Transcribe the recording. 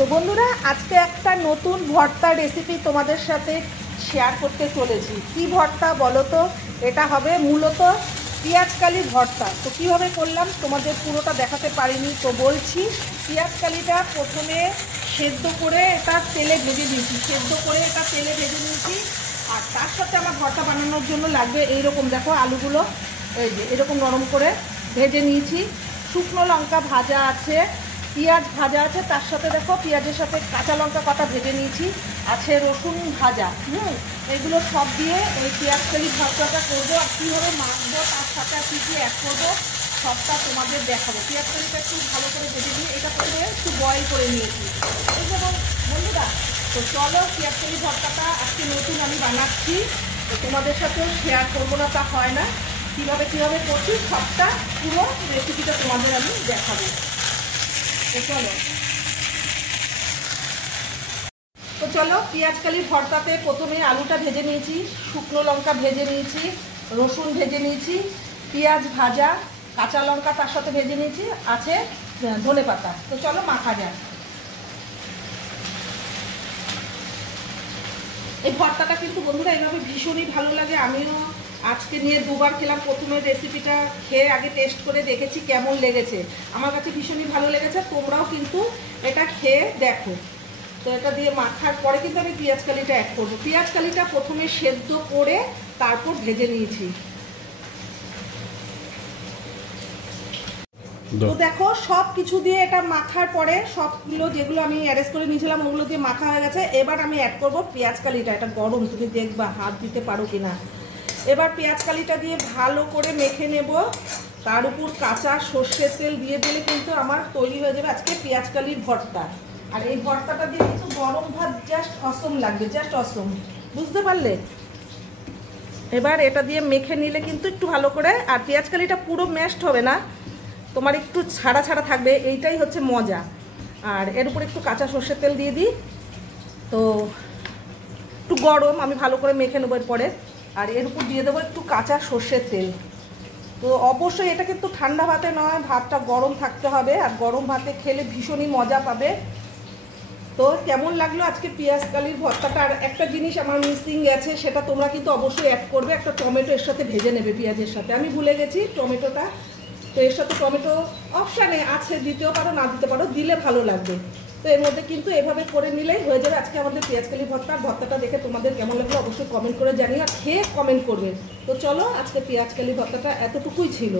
তো বন্ধুরা, আজকে একটা নতুন ভর্তা রেসিপি তোমাদের সাথে শেয়ার করতে চলেছি। কি ভর্তা বলো তো? এটা হবে মূলত পেঁয়াজকালি ভর্তা। তো কীভাবে করলাম তোমাদের পুরোটা দেখাতে পারিনি, তো বলছি। পেঁয়াজকালিটা প্রথমে সেদ্ধ করে এটা তেলে ভেজে নিয়েছি, আর তার সাথে আমার ভর্তা বানানোর জন্য লাগবে এইরকম, দেখো আলুগুলো এই যে এরকম নরম করে ভেজে নিয়েছি। শুকনো লঙ্কা ভাজা আছে, পেঁয়াজ ভাজা আছে, তার সাথে দেখো পেঁয়াজের সাথে কাঁচা লঙ্কা কাটা ভেজে নিয়েছি, আছে রসুন ভাজা। এগুলো সব দিয়ে ওই পেঁয়াজকালি ভর্তাটা করবো। আর কীভাবে মাখবো, তার সাথে আর কী কী অ্যাড করবো সবটা তোমাদের দেখাবো। পেঁয়াজকালিটা একটু ভালো করে ভেজে নিয়ে এটা প্রথমে একটু বয়েল করে নিয়েছি, বুঝলেন বন্ধুরা? তো চলো, পেঁয়াজকালি ভর্তাটা আজকে নতুন আমি বানাচ্ছি, তো তোমাদের সাথেও শেয়ার করবো না তা হয় না। কীভাবে করছি সবটা পুরো রেসিপিটা তোমাদের আমি দেখাবো। তো চলো পেঁয়াজকালির ভর্তাতে প্রথমে আলুটা ভেজে নিয়েছি, শুকনো লঙ্কা ভেজে নিয়েছি, রসুন ভেজে নিয়েছি, পেঁয়াজ ভাজা, কাঁচা লঙ্কা তার সাথে ভেজে নিয়েছি, আছে ধনেপাতা। তো চলো মাখা যাক। এই ভর্তাটা কিন্তু বন্ধুরা এইভাবে ভীষণই ভালো লাগে। আমিও আজকে নিয়ে দুবার খেলাম। প্রথমে রেসিপিটা খেয়ে আগে টেস্ট করে দেখেছি কেমন লেগেছে, আমার কাছে ভীষণই ভালো লেগেছে। তোমরাও কিন্তু এটা খেয়ে দেখো। তো এটা দিয়ে মাখার পরে কিন্তু আমি পেঁয়াজকালিটা অ্যাড করবো। পেঁয়াজকালিটা প্রথমে সেদ্ধ করে তারপর ভেজে নিয়েছি। তো দেখো সব কিছু দিয়ে এটা মাখার পরে সবগুলো যেগুলো আমি অ্যারেঞ্জ করে নিয়েছিলাম ওগুলো দিয়ে মাখা হয়ে গেছে। এবার আমি অ্যাড করবো পেঁয়াজকালিটা। এটা গরম, তুমি দেখবা হাত দিতে পারো কিনা। এবার পেঁয়াজকালিটা দিয়ে ভালো করে মেখে নেব। তার উপর কাঁচা সর্ষের তেল দিয়ে দিলে কিন্তু আমার তৈরি হয়ে যাবে আজকে পেঁয়াজকালির ভর্তা। আর এই ভর্তাটা দিয়ে কিন্তু গরম ভাত জাস্ট অসম লাগবে, জাস্ট অসম, বুঝতে পারলে? এবার এটা দিয়ে মেখে নিলে কিন্তু একটু ভালো করে, আর পেঁয়াজকালিটা পুরো ম্যাশড হবে না, তোমার একটু ছাড়া ছাড়া থাকবে, এইটাই হচ্ছে মজা। আর এর উপর একটু কাঁচা সর্ষের তেল দিয়ে দিই। তো একটু গরম, আমি ভালো করে মেখে নেবো এরপরে। আর এর উপর দিয়ে দেবো একটু কাঁচা সর্ষের তেল। তো অবশ্যই এটা কিন্তু ঠান্ডা ভাতে নয়, ভাতটা গরম থাকতে হবে, আর গরম ভাতে খেলে ভীষণই মজা পাবে। তো কেমন লাগলো আজকে পেঁয়াজকালির ভর্তাটা? আর একটা জিনিস আমার মিসিং গেছে, সেটা তোমরা কিন্তু অবশ্যই অ্যাড করবে। একটা টমেটো এর সাথে ভেজে নেবে পেঁয়াজের সাথে, আমি ভুলে গেছি টমেটোটা। তো এর সাথে টমেটো অপশানে আছে, দিতেও পারো না দিতে পারো, দিলে ভালো লাগবে। তো এর মধ্যে কিন্তু এভাবে করে নিলেই হয়ে যাবে আজকে আমাদের পেঁয়াজকালি ভর্তা। ভর্তাটা দেখে তোমাদের কেমন লাগলো অবশ্যই কমেন্ট করে জানিও, আর খেয়ে কমেন্ট করবে। তো চলো, আজকে পেঁয়াজকালি ভর্তাটা এতটুকুই ছিল।